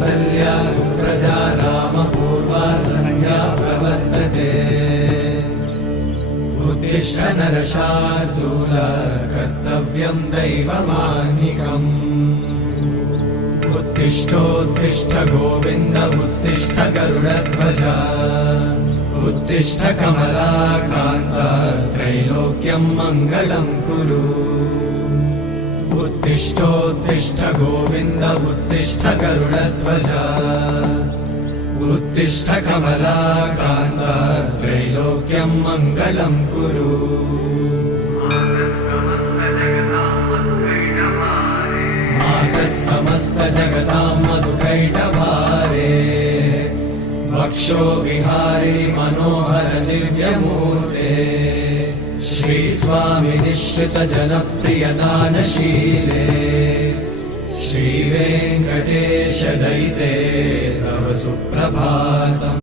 कौसल्या सुप्रजा रामपूर्वा सन्ध्या प्रवर्तते उत्तिष्ठ नरशार्दूल कर्तव्यं दैवमाह्निकम् उत्तिष्ठोत्तिष्ठ गोविन्द उत्तिष्ठ गरुडध्वज उत्तिष्ठ कमलाकान्त त्रैलोक्यं मङ्गलं कुरु उत्तिष्ठोत्तिष्ठ गोविन्द उत्तिष्ठ गरुडध्वज उत्तिष्ठ कमलाकान्त त्रैलोक्यं मङ्गलं कुरु मातः समस्त जगतां मधुकैटभारे वक्षो विहारिणि मनोहर दिव्यमूर्ते श्रीस्वामि निश्चित जनप्रिय दानशीले श्रीवेङ्कटेश दयिते तव सुप्रभातम्।